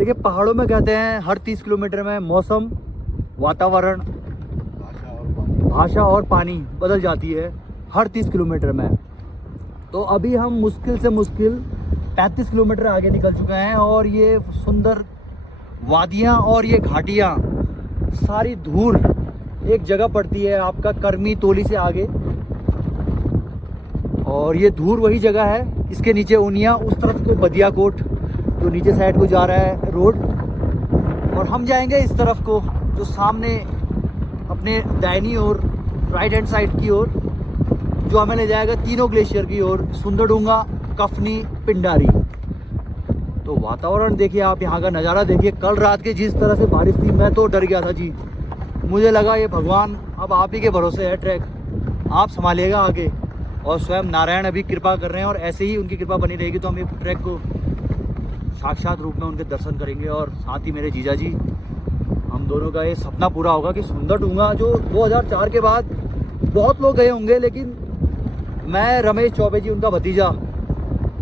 देखिए पहाड़ों में कहते हैं हर 30 किलोमीटर में मौसम, वातावरण, भाषा और पानी बदल जाती है हर 30 किलोमीटर में। तो अभी हम मुश्किल से मुश्किल 35 किलोमीटर आगे निकल चुके हैं और ये सुंदर वादियाँ और ये घाटियाँ, सारी धूल एक जगह पड़ती है आपका करमी तोली से आगे, और ये धूल वही जगह है। इसके नीचे ऊनिया, उस तरफ को बदियाकोट जो नीचे साइड को जा रहा है रोड, और हम जाएंगे इस तरफ को जो सामने अपने दाहिनी ओर राइट हैंड साइड की ओर, जो हमें ले जाएगा तीनों ग्लेशियर की ओर, सुंदरडूंगा, कफनी, पिंडारी। तो वातावरण देखिए आप, यहाँ का नज़ारा देखिए। कल रात के जिस तरह से बारिश थी मैं तो डर गया था जी। मुझे लगा ये भगवान अब आप ही के भरोसे है ट्रैक, आप संभालिएगा आगे। और स्वयं नारायण अभी कृपा कर रहे हैं और ऐसे ही उनकी कृपा बनी रहेगी तो हम ये ट्रैक को साक्षात रूप में उनके दर्शन करेंगे। और साथ ही मेरे जीजा जी, हम दोनों का ये सपना पूरा होगा कि सुंदरडूंगा जो 2004 के बाद बहुत लोग गए होंगे, लेकिन मैं रमेश चौबे जी उनका भतीजा,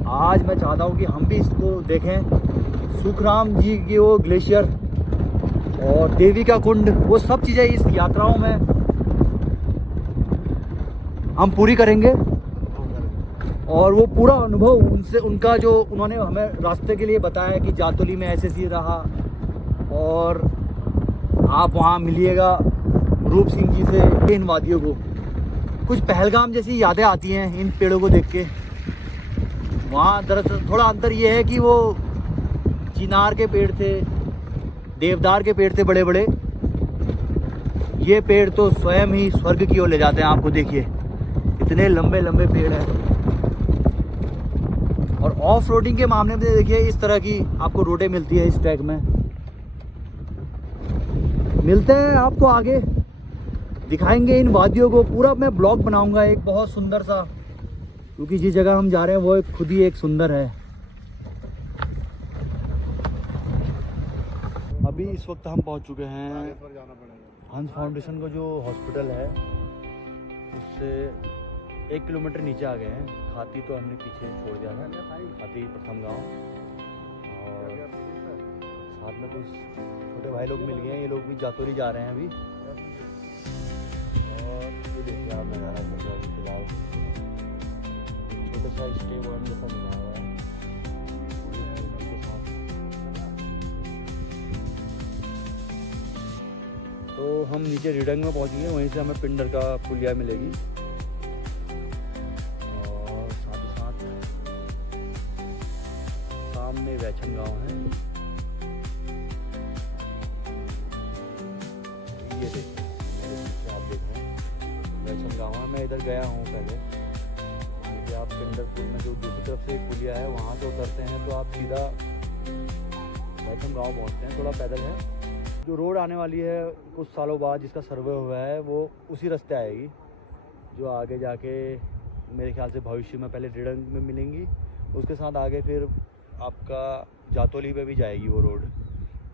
आज मैं चाहता हूँ कि हम भी इसको देखें। सुखराम जी की वो ग्लेशियर और देवी का कुंड, वो सब चीज़ें इस यात्राओं में हम पूरी करेंगे। और वो पूरा अनुभव उनसे, उनका जो उन्होंने हमें रास्ते के लिए बताया कि जातोली में ऐसे सी रहा, और आप वहाँ मिलिएगा रूप सिंह जी से। इन वादियों को कुछ पहलगाम जैसी यादें आती हैं इन पेड़ों को देख के। वहाँ दरअसल थोड़ा अंतर ये है कि वो चिनार के पेड़ थे, देवदार के पेड़ थे बड़े बड़े, ये पेड़ तो स्वयं ही स्वर्ग की ओर ले जाते हैं आपको। देखिए इतने लंबे लंबे पेड़ हैं। और ऑफ रोडिंग के मामले में देखिए इस तरह की आपको रोडें मिलती है इस ट्रैक में। मिलते हैं आपको आगे, दिखाएंगे इन वादियों को। पूरा मैं ब्लॉग बनाऊंगा एक बहुत सुंदर सा, क्योंकि जिस जगह हम जा रहे हैं वो खुद ही एक सुंदर है। अभी इस वक्त हम पहुंच चुके हैं हंस फाउंडेशन का जो हॉस्पिटल है, उससे 1 किलोमीटर नीचे आ गए हैं। खाती तो हमने पीछे छोड़ दिया था, खाती प्रथम गांव, और साथ में कुछ छोटे भाई लोग मिल गए हैं, ये लोग भी जातोली जा रहे हैं अभी। और ये देखिए आप नज़ारा फिलहाल छोटे सा स्टे वन जैसा बना हुआ है। तो हम नीचे रिडंग में पहुंचेंगे, वहीं से हमें पिंडर का पुलिया मिलेगी। और साथ ही साथ सामने वैछम गांव है, ये देखिए आप देख रहे हैं वैछम गांव है। मैं इधर गया हूँ पहले। देखिए आप पिंडरपुर में जो दूसरी तरफ से एक पुलिया है, वहाँ से उतरते हैं तो आप सीधा वैछम गांव पहुँचते हैं। थोड़ा पैदल है। जो रोड आने वाली है कुछ सालों बाद, जिसका सर्वे हुआ है, वो उसी रास्ते आएगी जो आगे जाके मेरे ख्याल से भविष्य में पहले रिडंग में मिलेंगी, उसके साथ आगे फिर आपका जातोली पे भी जाएगी वो रोड।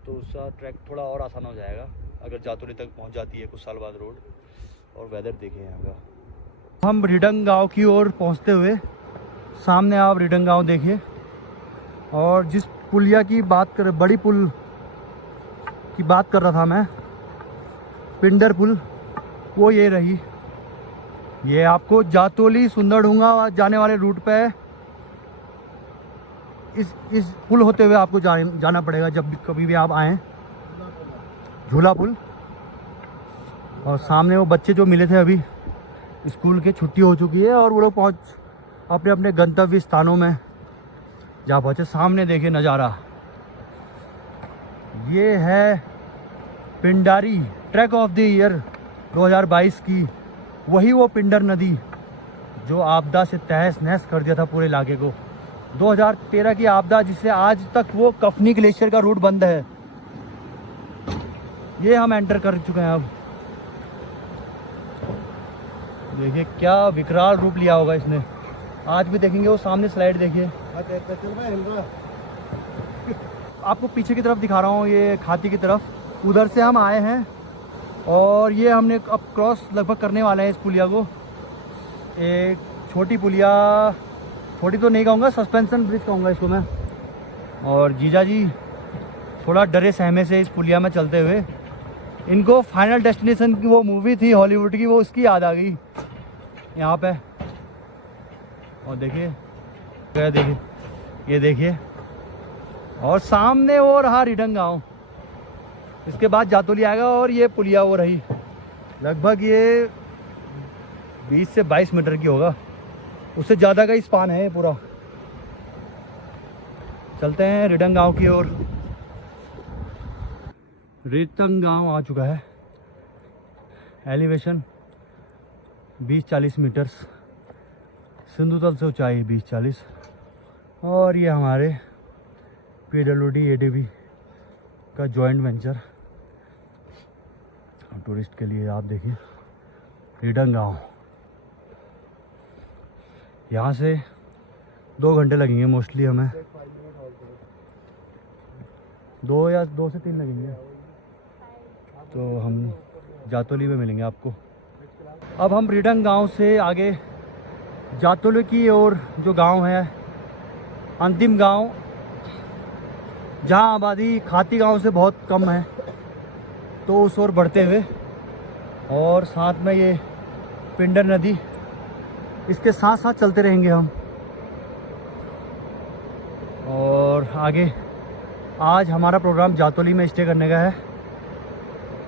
तो उसका ट्रैक थोड़ा और आसान हो जाएगा अगर जातोली तक पहुंच जाती है कुछ साल बाद रोड। और वेदर देखिए यहाँ का। हम रिडंग गाँव की ओर पहुँचते हुए सामने आप रिडंग गाँव देखिए, और जिस पुलिया की बात कर, बड़ी पुल की बात कर रहा था मैं, पिंडर पुल, वो ये रही। ये आपको जातोली सुंदरडूंगा जाने वाले रूट पे इस पुल होते हुए आपको जाना पड़ेगा जब भी कभी भी आप आएँ। झूला पुल। और सामने वो बच्चे जो मिले थे अभी, स्कूल की छुट्टी हो चुकी है और वो लोग पहुँच अपने अपने गंतव्य स्थानों में जा पहुँचे। सामने देखिए नज़ारा, ये है Pindari track of the year 2022 की। वही वो पिंडर नदी जो आपदा से तहस नहस कर दिया था पूरे इलाके को, 2013 की आपदा, जिससे आज तक वो कफनी ग्लेशियर का रूट बंद है। ये हम एंटर कर चुके हैं। अब देखिए क्या विकराल रूप लिया होगा इसने। आज भी देखेंगे, वो सामने स्लाइड देखिए। आपको पीछे की तरफ दिखा रहा हूँ, ये खाती की तरफ, उधर से हम आए हैं और ये हमने अब क्रॉस लगभग करने वाले हैं इस पुलिया को। एक छोटी पुलिया, छोटी तो नहीं कहूँगा, सस्पेंशन ब्रिज कहूँगा इसको मैं। और जीजा जी थोड़ा डरे सहमे से इस पुलिया में चलते हुए। इनको फाइनल डेस्टिनेशन की वो मूवी थी हॉलीवुड की, वो उसकी याद आ गई यहाँ पे। और देखिए ये देखिए, और सामने वो रहा रिडंग गाँव। इसके बाद जातोली आएगा और ये पुलिया वो रही। लगभग ये 20 से 22 मीटर की होगा, उससे ज़्यादा का ही स्पान है ये पूरा। चलते हैं रिडंग गाँव की ओर। रिडंग गाँव आ चुका है। एलिवेशन 20-40 मीटर्स, सिंधु तल से ऊंचाई 20-40। और ये हमारे PWD ADB का जॉइंट वेंचर टूरिस्ट के लिए। आप देखिए रिडंग गाँव, यहाँ से 2 घंटे लगेंगे मोस्टली हमें, 2 से 3 लगेंगे। तो हम जातोली में मिलेंगे आपको। अब हम रिडंग गांव से आगे जातोली की ओर जो गांव है, अंतिम गांव, जहां आबादी खाती गांव से बहुत कम है, तो उस ओर बढ़ते हुए, और साथ में ये पिंडर नदी, इसके साथ साथ चलते रहेंगे हम। और आगे आज हमारा प्रोग्राम जातोली में स्टे करने का है,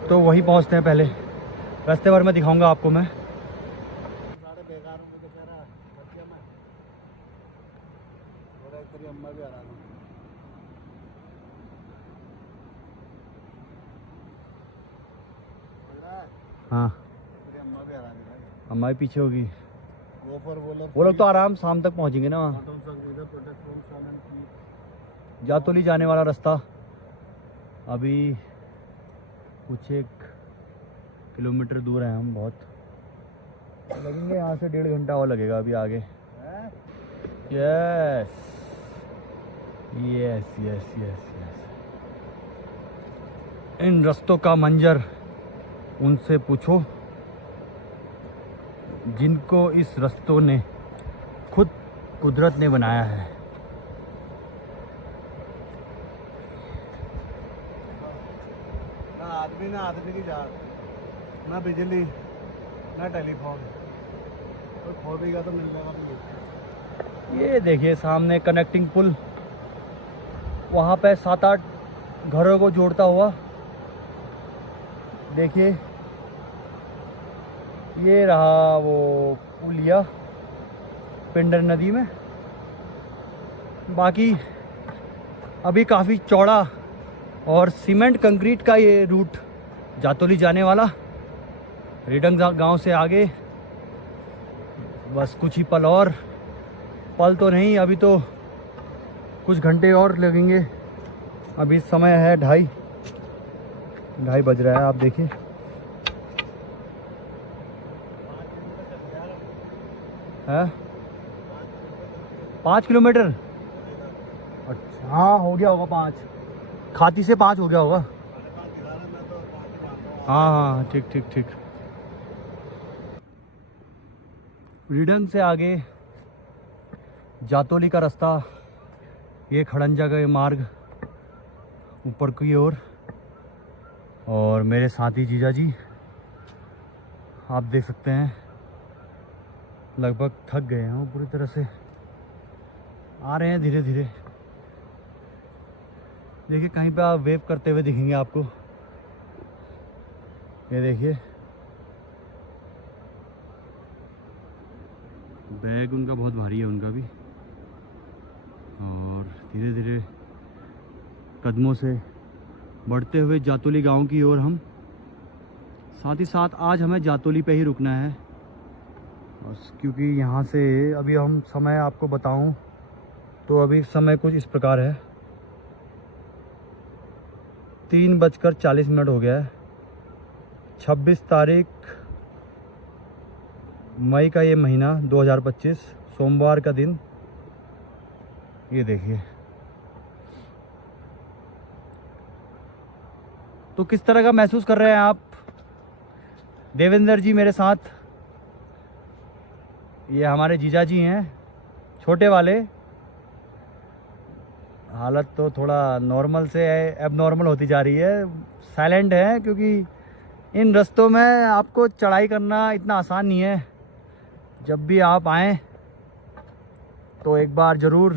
तो वहीं पहुंचते हैं। पहले रास्ते भर में दिखाऊंगा आपको मैं। हाँ, अम्मा भी पीछे होगी। वो लोग तो आराम शाम तक पहुंचेंगे ना वहाँ। जातोली जाने वाला रास्ता अभी कुछ 1 किलोमीटर दूर है हम, बहुत लगेंगे यहाँ से 1.5 घंटा और लगेगा अभी आगे। Yes yes yes yes yes. इन रास्तों का मंजर उनसे पूछो जिनको इस रास्तों ने खुद कुदरत ने बनाया है। ना आदमी की जात, ना बिजली, ना टेलीफोन, कोई खो भी गया तो मिल जाएगा। ये देखिए सामने कनेक्टिंग पुल, वहाँ पे 7-8 घरों को जोड़ता हुआ। देखिए ये रहा वो पुलिया पिंडर नदी में। बाकी अभी काफ़ी चौड़ा और सीमेंट कंक्रीट का ये रूट जातोली जाने वाला। रिडंग गांव से आगे बस कुछ ही पल, और पल तो नहीं, अभी तो कुछ घंटे और लगेंगे। अभी समय है 2:30 बज रहा है। आप देखिए है 5 किलोमीटर। अच्छा हाँ, हो गया होगा 5, खाती से 5 हो गया होगा। हाँ हाँ ठीक ठीक ठीक। रिडंग से आगे जातोली का रास्ता, ये खड़ंजा का मार्ग ऊपर की ओर। और मेरे साथी जीजा जी आप देख सकते हैं लगभग थक गए हैं वो पूरी तरह से, आ रहे हैं धीरे धीरे। देखिए कहीं पे आप वेव करते हुए दिखेंगे आपको। ये देखिए बैग उनका बहुत भारी है, उनका भी। और धीरे धीरे कदमों से बढ़ते हुए जातोली गांव की ओर हम। साथ ही साथ आज हमें जातोली पे ही रुकना है, क्योंकि यहाँ से अभी हम समय आपको बताऊं तो अभी समय कुछ इस प्रकार है, 3:40 हो गया है। 26 तारीख मई का ये महीना 2025, सोमवार का दिन। ये देखिए तो किस तरह का महसूस कर रहे हैं आप। देवेंद्र जी मेरे साथ, ये हमारे जीजा जी हैं छोटे वाले। हालत तो थोड़ा नॉर्मल से अब नॉर्मल होती जा रही है। साइलेंट है क्योंकि इन रास्तों में आपको चढ़ाई करना इतना आसान नहीं है। जब भी आप आएँ तो एक बार ज़रूर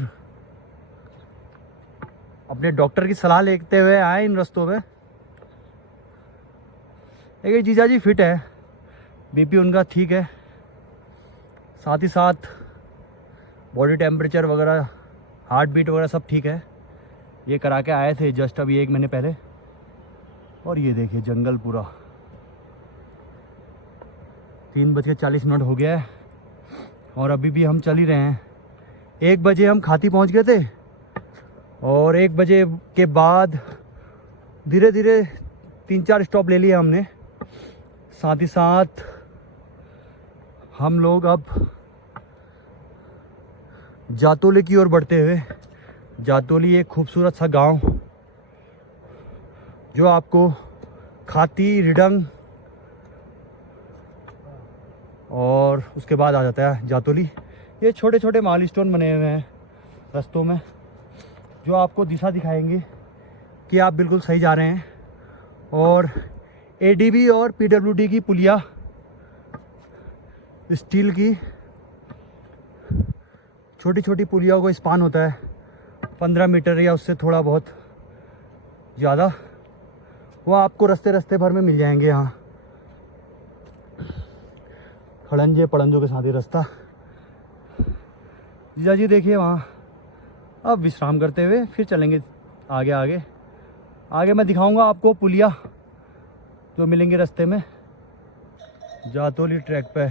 अपने डॉक्टर की सलाह लेते हुए आए इन रास्तों में। देखिए जीजा जी फिट है, बीपी उनका ठीक है, साथ ही साथ बॉडी टेम्परेचर वगैरह, हार्ट बीट वगैरह सब ठीक है। ये करा के आए थे जस्ट अभी 1 महीने पहले। और ये देखिए जंगल पूरा। 3:40 हो गया है और अभी भी हम चल ही रहे हैं। 1 बजे हम खाती पहुंच गए थे और 1 बजे के बाद धीरे धीरे 3-4 स्टॉप ले लिए हमने। साथ ही साथ हम लोग अब जातोली की ओर बढ़ते हुए, जातोली एक खूबसूरत सा गांव जो आपको खाती, रिडंग और उसके बाद आ जाता है जातोली। ये छोटे छोटे माइलस्टोन बने हुए हैं रास्तों में जो आपको दिशा दिखाएंगे कि आप बिल्कुल सही जा रहे हैं। और एडीबी और पीडब्ल्यूडी की पुलिया, स्टील की छोटी छोटी पुलियाओं को स्पान होता है 15 मीटर या उससे थोड़ा बहुत ज़्यादा। वो आपको रास्ते भर में मिल जाएंगे। यहाँ खड़ंजे पड़ंजों के साथ ही रास्ता। जीजा जी देखिए वहाँ अब विश्राम करते हुए फिर चलेंगे आगे आगे आगे। मैं दिखाऊंगा आपको पुलिया जो मिलेंगे रास्ते में। जातोली ट्रैक पे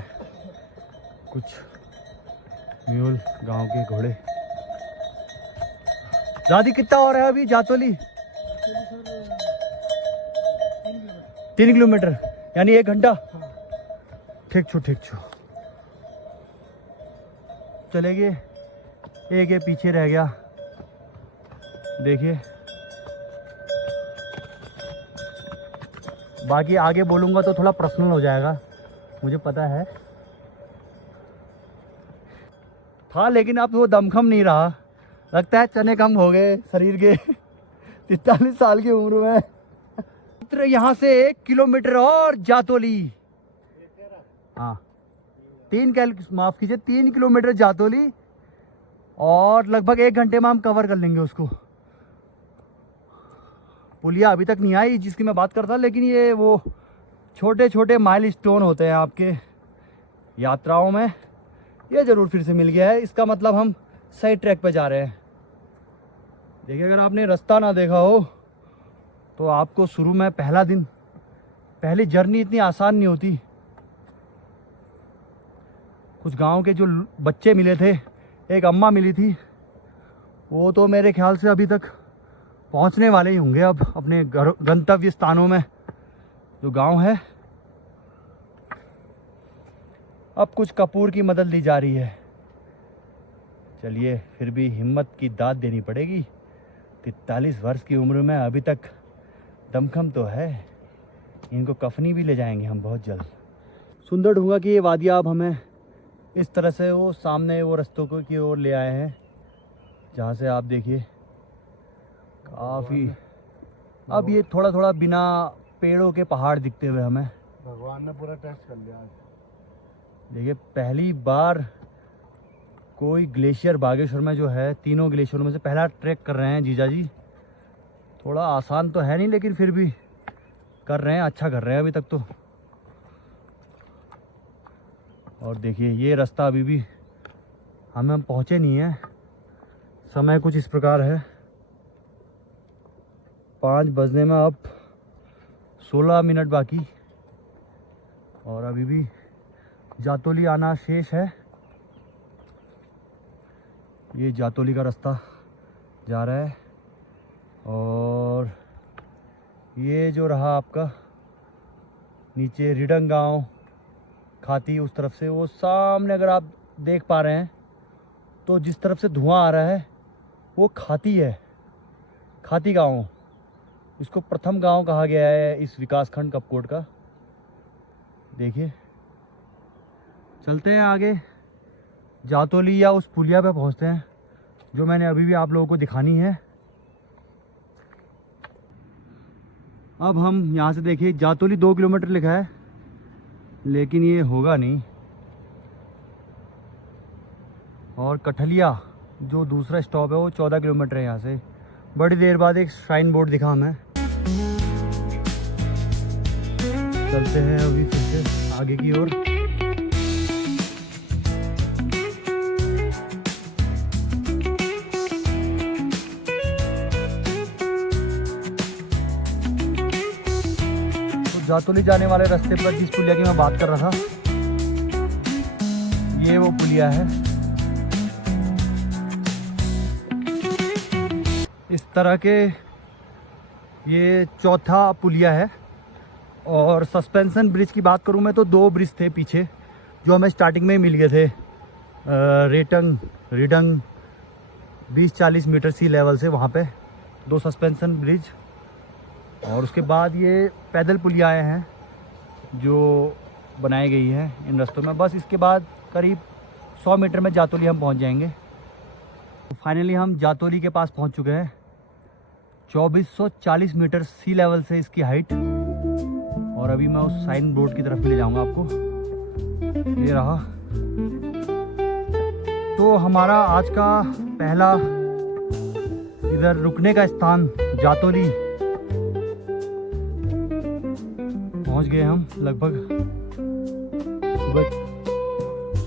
कुछ म्यूल गांव के घोड़े। दादी कितना हो रहा है अभी जातोली? 3 किलोमीटर यानी 1 घंटा। ठीक छो चलेंगे। एक ये पीछे रह गया देखिए। बाकी आगे बोलूँगा तो थोड़ा पर्सनल हो जाएगा, मुझे पता है था, लेकिन अब वो दमखम नहीं रहा। लगता है चने कम हो गए शरीर के 43 साल की उम्र में। यहाँ से 1 किलोमीटर और जातोली। हाँ 3 किलोमीटर जातोली और लगभग 1 घंटे में हम कवर कर लेंगे उसको। पुलिया अभी तक नहीं आई जिसकी मैं बात करता, लेकिन ये वो छोटे छोटे माइलस्टोन होते हैं आपके यात्राओं में। ये ज़रूर फिर से मिल गया है, इसका मतलब हम सही ट्रैक पे जा रहे हैं। देखिए अगर आपने रास्ता ना देखा हो तो आपको शुरू में पहली जर्नी इतनी आसान नहीं होती। कुछ गांव के जो बच्चे मिले थे, एक अम्मा मिली थी, वो तो मेरे ख्याल से अभी तक पहुंचने वाले ही होंगे अब अपने गंतव्य स्थानों में जो गांव है। अब कुछ कपूर की मदद ली जा रही है। चलिए फिर भी हिम्मत की दाद देनी पड़ेगी। 43 वर्ष की उम्र में अभी तक दमखम तो है। इनको कफनी भी ले जाएंगे हम बहुत जल्द। सुंदर ढूंगा कि ये वादियाँ अब हमें इस तरह से वो सामने वो रास्तों को की ओर ले आए हैं जहाँ से आप देखिए काफ़ी अब ये थोड़ा थोड़ा बिना पेड़ों के पहाड़ दिखते हुए हमें। भगवान ने पूरा टेस्ट कर लिया। देखिए पहली बार कोई ग्लेशियर बागेश्वर में जो है, तीनों ग्लेशियरों में से पहला ट्रैक कर रहे हैं जीजा जी। थोड़ा आसान तो है नहीं, लेकिन फिर भी कर रहे हैं, अच्छा कर रहे हैं अभी तक तो। और देखिए ये रास्ता अभी भी हम पहुँचे नहीं हैं। समय कुछ इस प्रकार है, 5 बजने में अब 16 मिनट बाकी और अभी भी जातोली आना शेष है। ये जातोली का रास्ता जा रहा है और ये जो रहा आपका नीचे रिडंग गांव खाती उस तरफ से, वो सामने अगर आप देख पा रहे हैं तो जिस तरफ से धुआं आ रहा है वो खाती है, खाती गांव। इसको प्रथम गांव कहा गया है इस विकासखंड कपकोट का। देखिए चलते हैं आगे जातोली या उस पुलिया पे पहुंचते हैं जो मैंने अभी भी आप लोगों को दिखानी है। अब हम यहाँ से देखिए, जातोली 2 किलोमीटर लिखा है लेकिन ये होगा नहीं। और कठलिया जो दूसरा स्टॉप है वो 14 किलोमीटर है यहाँ से। बड़ी देर बाद एक श्राइन बोर्ड दिखा हमें। चलते हैं अभी फिर से आगे की ओर। तो जातोली जाने वाले रास्ते पर जिस पुलिया की मैं बात कर रहा था, ये वो पुलिया है। इस तरह के ये चौथा पुलिया है। और सस्पेंशन ब्रिज की बात करूँ मैं तो 2 ब्रिज थे पीछे जो हमें स्टार्टिंग में ही मिल गए थे। रिडंग 20-40 मीटर सी लेवल से वहाँ पे 2 सस्पेंशन ब्रिज। और उसके बाद ये पैदल पुलियाएँ हैं जो बनाई गई है इन रास्तों में। बस इसके बाद करीब 100 मीटर में जातोली हम पहुँच जाएंगे। तो फाइनली हम जातोली के पास पहुँच चुके हैं। 2440 मीटर सी लेवल से इसकी हाइट। और अभी मैं उस साइन बोर्ड की तरफ ले जाऊंगा आपको। ये रहा। तो हमारा आज का पहला इधर रुकने का स्थान जातोली पहुंच गए हम। लगभग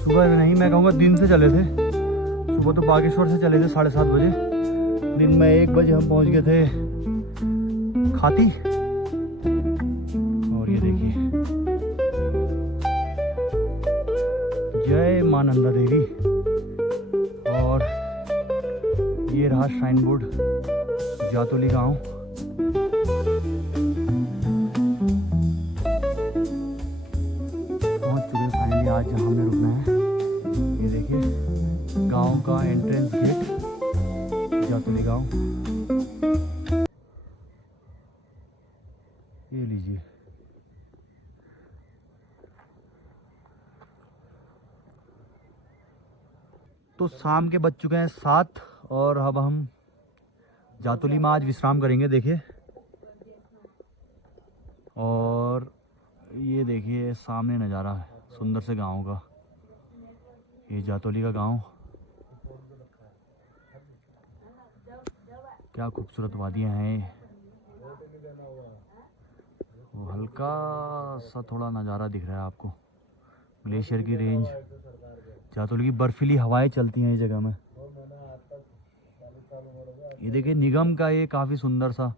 सुबह नहीं, मैं कहूँगा दिन से चले थे। सुबह तो बागेश्वर से चले थे 7:30 बजे। दिन में 1 बजे हम पहुंच गए थे खाती। और ये देखिए, जय मां नंदा देवी। और ये रहा श्राइन बोर्ड, जातोली गांव। पहुंच चुके फाइनली आज जहां हमें रुकना है। ये देखिए गांव का एंट्रेंस गेट, जातोली गांव। ये लीजिए। तो शाम के बज चुके हैं 7 और अब हम जातोली में आज विश्राम करेंगे। देखिए, और ये देखिए सामने नज़ारा है सुंदर से गांव का। ये जातोली का गांव, क्या खूबसूरत वादियां हैं। वो हल्का सा थोड़ा नज़ारा दिख रहा है आपको, ग्लेशियर की रेंज। जातोली की बर्फीली हवाएं चलती हैं इस जगह में। ये देखिए निगम का ये काफ़ी सुंदर सा,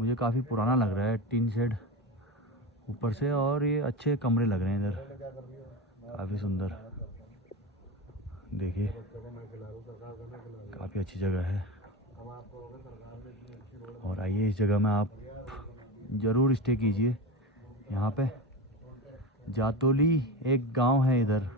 मुझे काफ़ी पुराना लग रहा है, टीन शेड ऊपर से। और ये अच्छे कमरे लग रहे हैं इधर, काफ़ी सुंदर। देखिए काफ़ी अच्छी जगह है। और आइए इस जगह में आप ज़रूर स्टे कीजिए। यहाँ पे जातोली एक गांव है इधर।